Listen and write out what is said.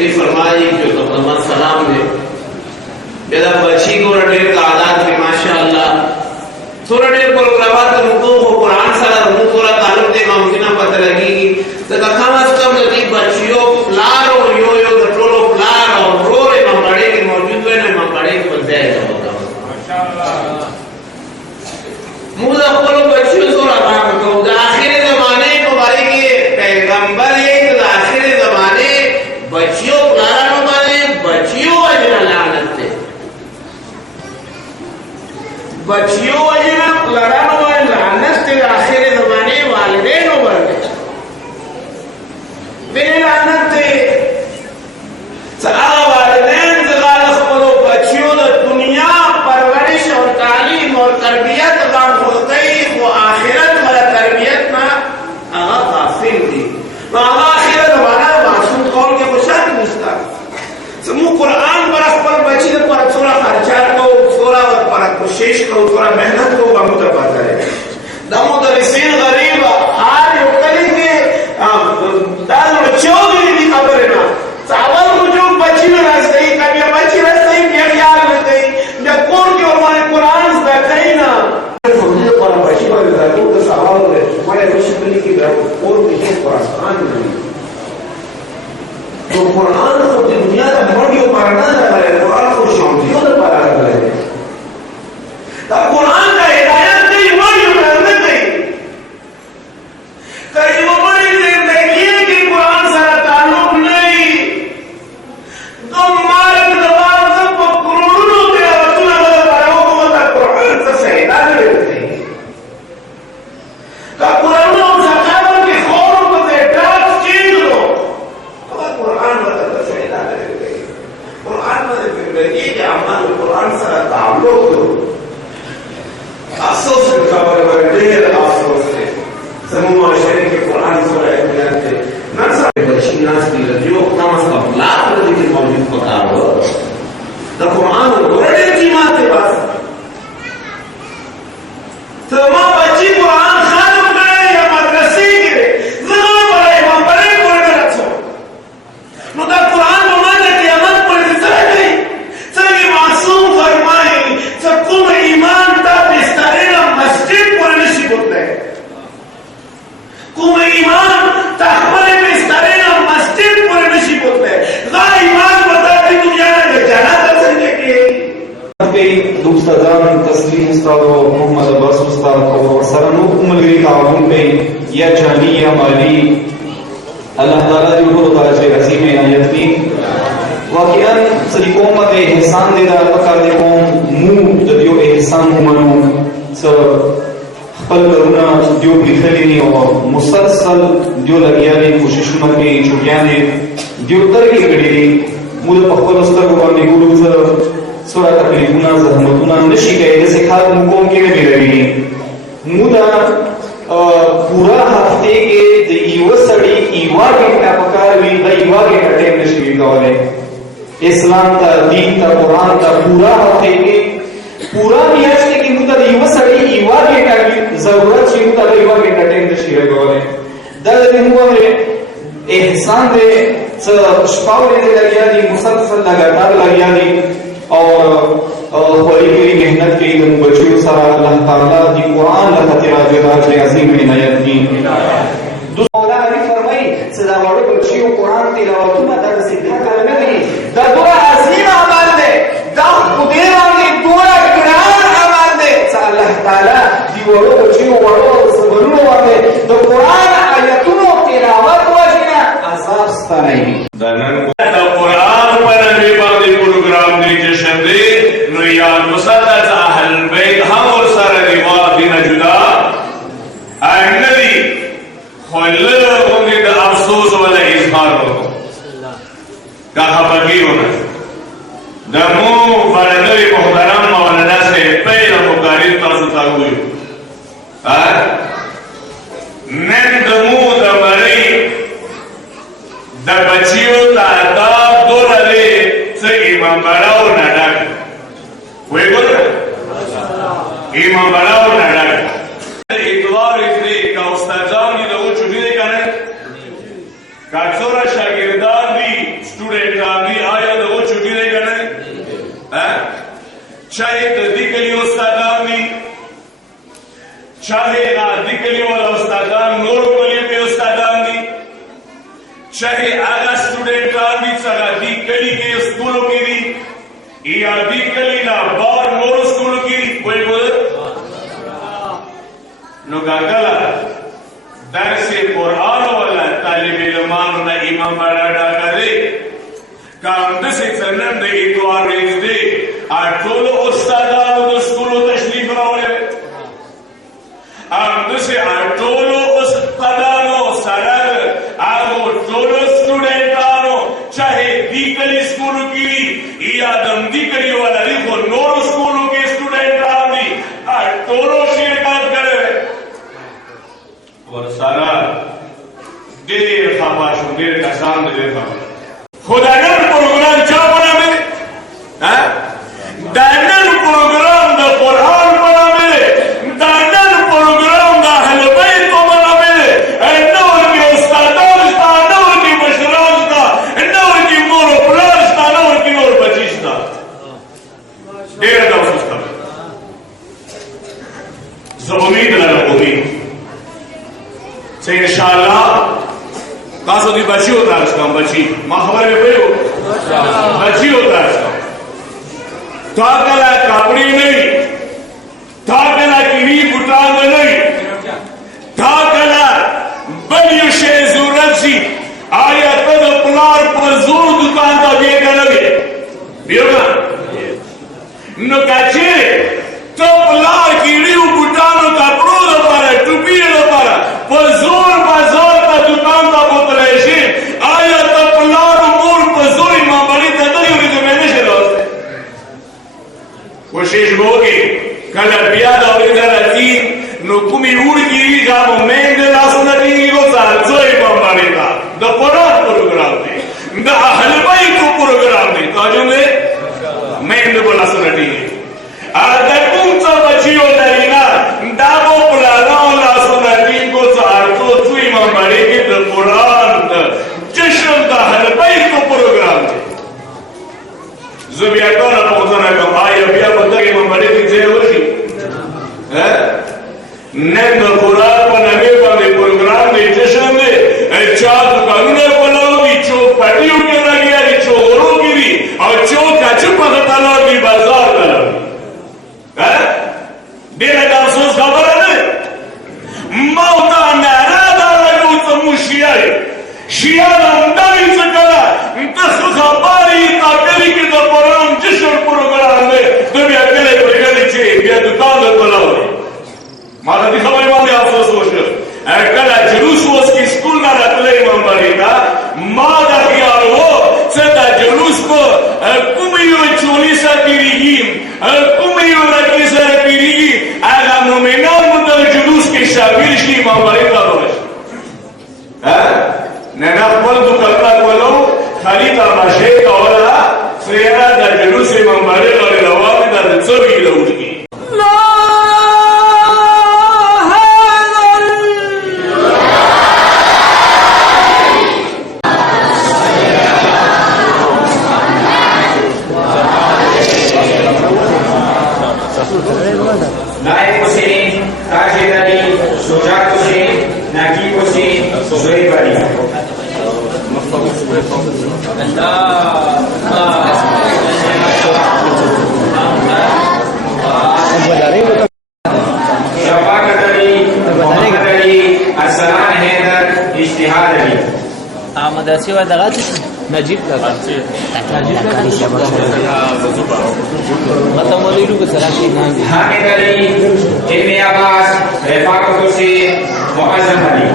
तशरीफ फरमाई जो तकदमत सलाम दे बेदा बच्ची को ढेर तादाद में माशाअल्लाह थोड़ा ढेर प्रोग्राम रुको हो कुरान सारा रुको थोड़ा ताल्लुक दे मुमकिन पता लगेगी तो कम से कम नदी बच्चियों प्लार और यो टोलो प्लार और रोरे में बड़े की मौजूद है ना बड़े की बनते हैं माशाअल्लाह मुझे बोलो बच्चियों थोड़ा बात करो आखिर जमाने को बारे के पैगंबर है तो आखिर जमाने बच्चियों प्लारा नो माने बच्चियों अजर लानत थे बच्चियों अजर प्लारा नो माने लानत थे आखिर जमाने वालिदैन नो बरने बिन लानत थे सारा वालिदैन जगाल खबरो बच्चियों द दुनिया परवरिश और तालीम और तरबियत गान होते ही वो आखिरत वाला तरबियत ना आगा काफिल थी आगा आखिरत वाला मासूम कौन के खुशात मुस्ता समूह कुरान पर अखबर बच्ची पर थोड़ा खर्चा को थोड़ा पर कोशिश को थोड़ा मेहनत को हम तो पता है दमो दरसीन गरीब हाल युक्तली के दाल और चौधरी की खबर है ना चावल को जो बच्ची में रस गई कभी बच्ची रस गई मेरे यार में गई जब कौन के हमारे कुरान से कहीं ना मुझे पर बच्ची वाले जातों का सवाल है हमारे मुश्किल की बात और किसी कुरान नहीं तो कुरान को दुनिया का मोड़ियों मारना है कुरान को शांतियों से पारा है तब कुरान का हिदायत नहीं मोड़ियों करने नहीं कई वो बड़ी जिंदगी की कुरान से ताल्लुक नहीं तो मार्ग दबाव से करोड़ों के वसूल वाला पाराओं को बता कुरान से शहीदान लेते हैं का कुरान और ज़कात के खौरों को से टैक्स चीज लो तो कुरान बता शहीदान लेते हैं कुरान में जिंदगी के अमल कुरान से ताल्लुक लो अफसोस का खबर है ढेर अफसोस है समूह शरीफ के कुरान सूरह अहजाब से नसा बच्ची नास की जो नमाज का लाख रजी के मौजूद पता हो तो कुरान बड़े की मां के पास तो मां बच्ची कुरान खान करे या मदरसे के जरूर पढ़े मां बड़े पढ़ने रखो मतलब कुरान को मां के क़यामत पर सही नहीं सही मासूम फरमाए सबको ईमान ता बिस्तरेला मस्जिद पर नसीब होता है कुम ईमान तहमले में इस्तारेना मस्जिद पर नसीब होता है गा ईमान बता दी दुनिया में जाना कर सके के दूसरा जान तस्लीम उस्ताद मोहम्मद अब्बास उस्ताद और सरनो उमलगी का आलम पे या जानी या माली अल्लाह ताला जो को ताला से रसीम आयत की वाकई सदी कौम के एहसान दे दा पकार दे कौम मुंह जदियो एहसान हुमनो सब पल करुणा जो बिखरी नहीं और मुसलसल जो लगिया ने कोशिश में की छुट्टियां ने जो तर की गड़ी मुझे पक्का स्तर को बांधने गुरु सर सोरा तकलीफुना जहमतुना नशी के जैसे खाल मुकोम के में रही मुदा पूरा हफ्ते के द यूएसडी ईवा के पकार भी द ईवा के अटेंड नशी का इस्लाम का दीन का कुरान का पूरा हफ्ते के पूरा मियाज के मुद्दा यूएसडी ईवा के का जरूरत सी मुद्दा ईवा के अटेंड नशी का दल हुआ है एहसान दे स्पाउले दे लगिया दी मुसलसल लगातार लगिया दी और बड़ी बड़ी मेहनत की तुम बच्चियों सारा अल्लाह ताला दी कुरान ला खतिरा जे अजीम इनायत की मौला अली फरमाई सदा बड़े बच्चियों कुरान तिलावत ना दर सीधा कर नहीं दा दुआ अजीम अमल दे दा खुदेरा की दुआ कुरान अमल दे अल्लाह ताला दी बड़े बच्चियों बड़ो सबरो वाले तो कुरान आयतों तिलावत वजना अजाब sta नहीं दनन कुरान पर नबी पाक दे प्रोग्राम दे जश्न दे नो यार मुसद्दस अहल बैत हम और सारा रिवाज दिन जुदा अन्नदी खल्ल होने द अफसोस वाला इजहार हो कहा बगी होना दमो बरदरी मोहतरम मौलाना से पहला मुकारिब तासुता हुई नन दमो दमरी द बच्चियों तादाब दो रले से इमाम बड़ाओ नाडक वे बोल रहे इमाम बड़ाओ नाडक इतवार इतने का उस्तादाम ने लोगों चुनी नहीं करने काचोरा शागिर्दान भी स्टूडेंट चाहे दीकली उस्तादान दी, चाहे ना दीकली वाला उस्तादान नोर कोली पे उस्तादान दी, चाहे आगा स्टूडेंट आदमी सगा दीकली के स्कूलों की दी या दीकली ना बार नोर स्कूलों की दी कोई बोले नुकागला दरसे कुरान वाला तालिब इल्मान ना इमाम बड़ा करे काम दसे चंदन दे इतवार रेज दे आटोलो उस्तादान दो स्कूलों तशरीफ रावले आम दसे आटोलो उस्तादानो सरल आगो टोलो स्टूडेंट आनो चाहे दीकली स्कूल की या दम दीकली वाला देखो नोर स्कूलों के स्टूडेंट आदमी आटोलो शिरकत करे और सारा देर खाबाश देर का सामने देखा खुदा ने प्रोग्राम क्या बना मेरे डायनल प्रोग्राम द कुरान बना मेरे डायनल प्रोग्राम द अहले बैत को बना मेरे नवर की उस्तादान था नवर की मशराज था नवर की मोर प्लास था नवर की मोर बचिश था डेढ़ का उसका जो उम्मीद लगा उम्मीद से इंशाअल्लाह कासो की बची होता है उसका बची मां खबर में पे हो बची होता है उसका थाकला कापड़ी नहीं थाकला कीवी बुटांग नहीं थाकला बनी शे जरूरत सी आया तद प्लार पर जोर दुकान का भी लगे बियोगा नुकाचे तो प्लार कीवी बुटांग कपड़ों लो पारा टुपी लो पारा पर जोर बाजार का दुकान का बोतल है आया तो प्लार मोर पर जोर मां बड़ी तदरी हुई जो मैंने से दोस्त कोशिश होगी कल बियाद और इधर तीन नुकुमी उड़ की जामो मेंगे लासुना दी को साल जोई बम्बारी का द पुरान प्रोग्राम में द अहलबाई को प्रोग्राम में तो जो में मेंगे बोला सुना दी अगर तुम तो बची हो ना दाबो पुराना लासुना दी को साल तो चुई बम्बारी के द पुरान जश्न द अहलबाई को प्रोग्राम में ज़ुबिया कौन पहुंचना कम आया बिया बंदा के मम्बरे की जेवरी हैं नंद कुरान पर नगे वाले प्रोग्राम में जश्न में चार कानूने बोलोगी चो पटी उठे लगी यारी चो औरों की और चो कचुप पकड़ना की बाजार करो हैं डेरा दासों खबर है मौता नारादा लगो तो मुशियाई शिया लंदनी से कला दस खबारी ताकली के दौरान जिस प्रोग्राम में तुम अकेले प्रगति चाहिए या दुकान खोला माता दी खबर मांगे आपसे सोच कला जुलूस उसकी स्कूल ना रखले मंबरी का माता की और वो सदा जुलूस को कुमियो चोली सा पीरीगी कुमियो रखी सा पीरीगी आगा मोमेना मुद्दल जुलूस के शाबिर की मंबरी का रोश नैना पल तो कल्पना कोलो खाली तमाशे कौला सेरा द जुलूस मंबरी और रवाब द चोरी लौट की नायब हुसैन, राशिद अली, शुजात हुसैन, नकीब हुसैन, ज़ुहैब अली। शफाकत अली, मोहम्मद अली, असलान हैदर, इश्तिहाद अली। मदरसे वाला दगा नजीब का मतलब मौलवी को सलाम की नाम हामिद अली, इब्ने अब्बास, रफ़ाकत हुसैन, मुअज़्ज़म अली।